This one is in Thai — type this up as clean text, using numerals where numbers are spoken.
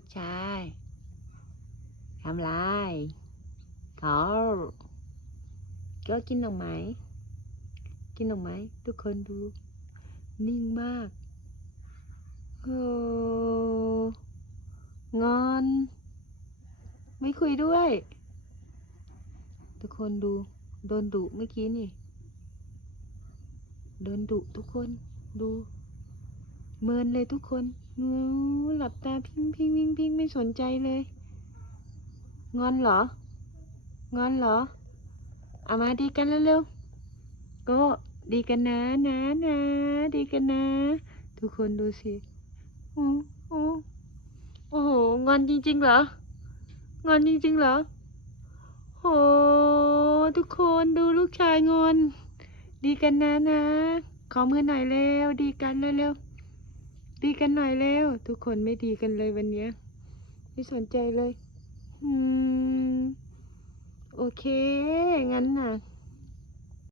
ลูกชายทำไรก็กินหน่อไม้ทุกคนดูนิ่งมากโอ้งอนไม่คุยด้วยทุกคนดูโดนดุเมื่อกี้นี่โดนดุทุกคนดูเมินเลยทุกคนหลับตาพิงพิงพิงพิงไม่สนใจเลยงอนเหรอเอามาดีกันเร็วๆก็ดีกันนะดีกันนะทุกคนดูสิโอ้โอ้โอ้โหงอนจริงๆเหรองอนจริงๆเหรอโหทุกคนดูลูกชายงอนดีกันนะขอมือหน่อยเร็วดีกันเร็วๆดีกันหน่อยเร็วทุกคนไม่ดีกันเลยวันเนี้ยไม่สนใจเลยโอเคงั้นน่ะ